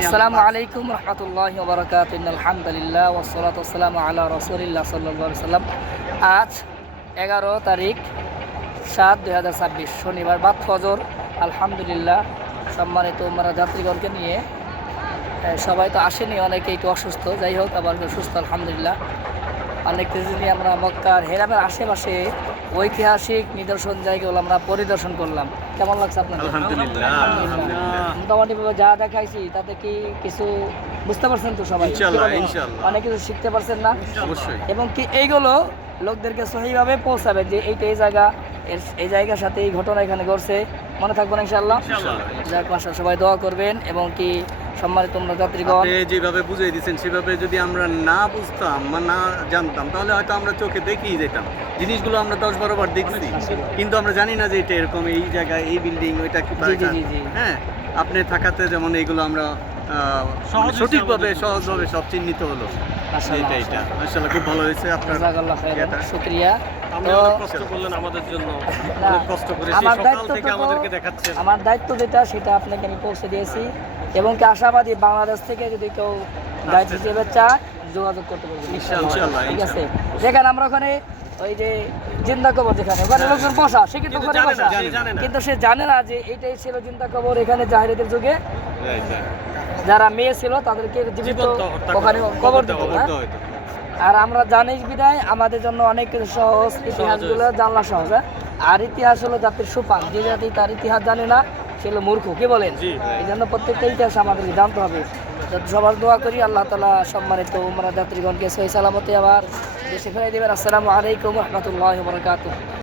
আসসালামু আলাইকুম রহমতুল্লাহি ওয়া বারাকাতুহু আলহামদুলিল্লাহ ওয়াসসালাতু ওয়াসসালামু আলা রাসূলিল্লাহ সাল্লাল্লাহু আলাইহি সাল্লাম। আজ 11 তারিখ 7/2026 শনিবার বাদ ফজর। আলহামদুলিল্লাহ সম্মানিত উমরা যাত্রীগণকে নিয়ে সবাই তো আসেনি, অনেকেই একটু অসুস্থ, যাই হোক আবার সুস্থ আলহামদুলিল্লাহ। অনেক কিছু নিয়ে আমরা মক্কার হেরামের আশেপাশে ঐতিহাসিক নিদর্শন জায়গাগুলো আমরা পরিদর্শন করলাম। কেমন লাগছে আপনাদের? আলহামদুলিল্লাহ। মোটামুটি যা দেখাইছি তাতে কি কিছু বুঝতে পারছেন তো সবাই? ইনশাআল্লাহ, ইনশাআল্লাহ। অনেক কিছু শিখতে পারছেন না? অবশ্যই। এবং কি এইগুলো লোকদেরকে সহিভাবে পৌঁছাবে যে এইটা এই জায়গা, এই জায়গার সাথে এই ঘটনা এখানে ঘটছে, মনে থাকবো না ইনশাআল্লাহ। যাক মাশাআল্লাহ, সবাই দোয়া করবেন। এবং কি সম্মানিত তোমরা যাত্রীগণ, আপনি যেভাবে বুঝিয়ে দিচ্ছেন সেভাবে যদি আমরা না বুঝতাম বা না জানতাম তাহলে হয়তো আমরা চোখে দেখেই যেতাম। জিনিসগুলো আমরা 10-12 বার দেখছি, কিন্তু আমরা জানি না যে এটা এরকম, এই জায়গায় এই বিল্ডিং, ওইটা কি জি। হ্যাঁ, আপনি থাকাতে যেমন এইগুলো আমরা সঠিকভাবে সহজভাবে সব চিহ্নিত হলো। এটা মাশাআল্লাহ খুব ভালো হয়েছে আপনার। জাযাকাল্লাহ খাইরান, শুকরিয়া। আপনি তো অনেক কষ্ট করলেন আমাদের জন্য, না, অনেক কষ্ট করে সেই আমার সকাল দায়িত্ব থেকে তো- আমাদেরকে দেখাচ্ছেন। আমার দায়িত্ব যেটা সেটা আপনাকে আমি পৌঁছে দিয়েছি। এবং কি আশাবাদী বাংলাদেশ থেকে যদি কেউ গাইড হিসেবে চায় যোগাযোগ করতে পারবে ইনশাআল্লাহ, ঠিক আছে। যেখানে আমরা ওখানে ওই যে জিন্দা কবর, যেখানে ওখানে লোকজন বসা, সে কিন্তু কিন্তু ওখানে জানে বসা, না, সে জানে না। কিন্তু সে জানে না যে এইটাই ছিল জিন্দা কবর। এখানে জাহিরিদের যুগে Right, right. যারা মেয়ে ছিল তাদেরকে জীবিত জীবন্ত হত্যা ওখানে করা, কবর কবর দিত। দেওয়া, হ্যাঁ? তো হয়তো। আর আমরা জানি বিদায় আমাদের জন্য অনেক কিছু সহজ, ইতিহাসগুলো জানলা সহজ। হ্যাঁ? আর ইতিহাস হলো জাতির সুপান, যে জাতি তার ইতিহাস জানে না সে হলো মূর্খ, কি বলেন? জি। এই জন্য প্রত্যেকটা ইতিহাস আমাদেরকে জানতে হবে। তো সবার দোয়া করি আল্লাহ তাআলা সম্মানিত উমরা যাত্রীগণকে সহি সালামতে আবার দেশে ফিরিয়ে দেবেন। আসসালামু আলাইকুম রহমতুল্লাহি ওয়া বারাকাতুহু।